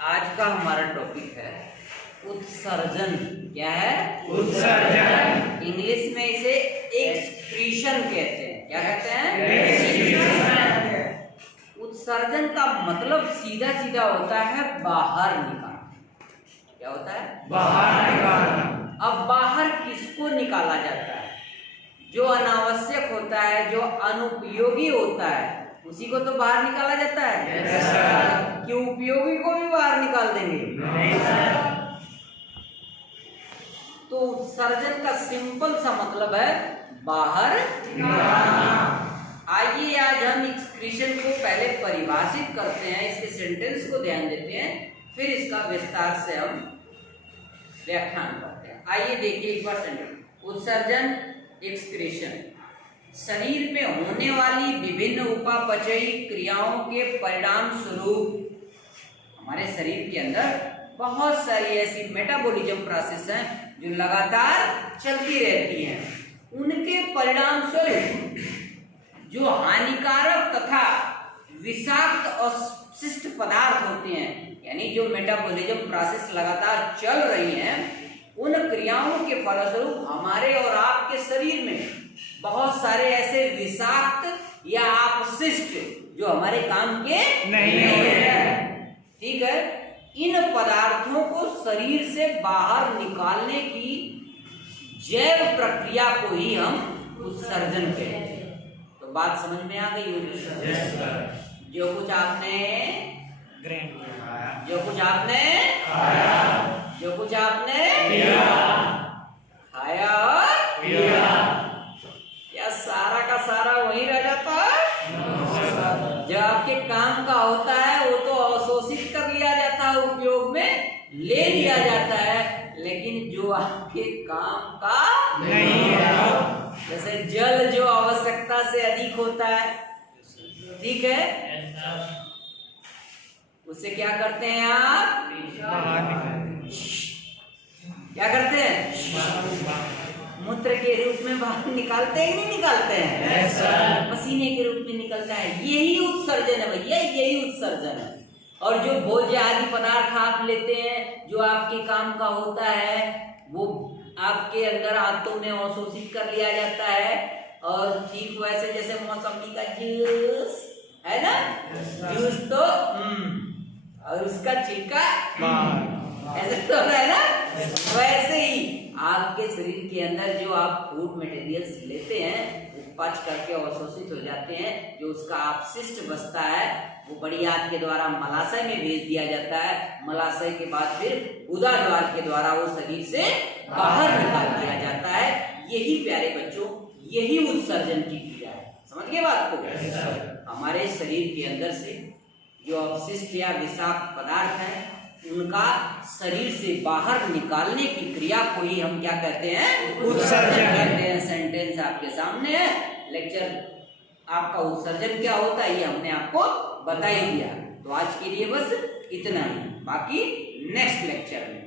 आज का हमारा टॉपिक है उत्सर्जन। क्या है? उत्सर्जन। इंग्लिश में इसे एक्सक्रीशन कहते हैं। क्या कहते हैं? उत्सर्जन का मतलब सीधा सीधा होता है बाहर निकालना। क्या होता है? बाहर निकालना। अब बाहर किसको निकाला जाता है? जो अनावश्यक होता है, जो अनुपयोगी होता है, उसी को तो बाहर निकाला जाता है। Yes, sir। कि उपयोगी को भी बाहर निकाल देंगे? नहीं सर। तो उत्सर्जन का सिंपल सा मतलब है बाहर निकालना। आइए आज हम एक्सक्रीशन को पहले परिभाषित करते हैं, इसके सेंटेंस को ध्यान देते हैं, फिर इसका विस्तार से हम व्याख्यान करते हैं। आइए देखिए एक बार सेंटेंस। उत्सर्जन एक्सक्रीशन शरीर में होने वाली विभिन्न उपापचयी क्रियाओं के परिणाम स्वरूप हमारे शरीर के अंदर बहुत सारी ऐसी मेटाबॉलिज्म प्रोसेस हैं जो लगातार चलती रहती हैं। उनके परिणाम स्वरूप जो हानिकारक तथा विषाक्त अवशिष्ट पदार्थ होते हैं, यानी जो मेटाबॉलिज्म प्रोसेस लगातार चल रही हैं, उन क्रियाओं के फलस्वरूप हमारे और आपके शरीर में बहुत सारे ऐसे विषाक्त या अपशिष्ट जो हमारे काम के नहीं है, ठीक है, इन पदार्थों को शरीर से बाहर निकालने की जैव प्रक्रिया को ही हम उत्सर्जन कहते हैं। तो बात समझ में आ गई होगी? जो कुछ आपने जो कुछ आपने खाया या सारा का सारा वहीं रह जाता है? जो आपके काम का होता है वो तो अवशोषित कर लिया जाता है, उपयोग में ले लिया जाता है, लेकिन जो आपके काम का नहीं है, जैसे जल जो आवश्यकता से अधिक होता है, ठीक है, उसे क्या करते हैं आप? क्या करते हैं? मूत्र के रूप में बाहर निकालते हैं, नहीं निकालते हैं? पसीने के रूप में निकलता है। यही उत्सर्जन है भैया, यही उत्सर्जन है। और जो भोज्य आदि पदार्थ आप लेते हैं, जो आपके काम का होता है, वो आपके अंदर आंतों में अवशोषित कर लिया जाता है। और ठीक वैसे जैसे मौसमी का जूस है ना, जूस तो और उसका छिलका ऐसे तो है ना, वैसे ही आपके शरीर के अंदर जो आप फूड मटेरियल्स लेते हैं वो पच करके अवशोषित हो जाते हैं। जो उसका अपशिष्ट बचता है वो बड़ी आंत के द्वारा मलाशय में भेज दिया जाता है। मलाशय के बाद फिर गुदा द्वार के द्वारा वो शरीर से बाहर निकाल दिया जाता है। यही प्यारे बच्चों, यही उत्सर्जन की क्रिया है। समझ गए बात को? हमारे शरीर के अंदर से जो अपशिष्ट या विषाक्त पदार्थ है उनका शरीर से बाहर निकालने की क्रिया को ही हम क्या कहते हैं? उत्सर्जन कहते हैं। सेंटेंस आपके सामने है। लेक्चर आपका उत्सर्जन क्या होता है ये हमने आपको बता ही दिया। तो आज के लिए बस इतना ही, बाकी नेक्स्ट लेक्चर में।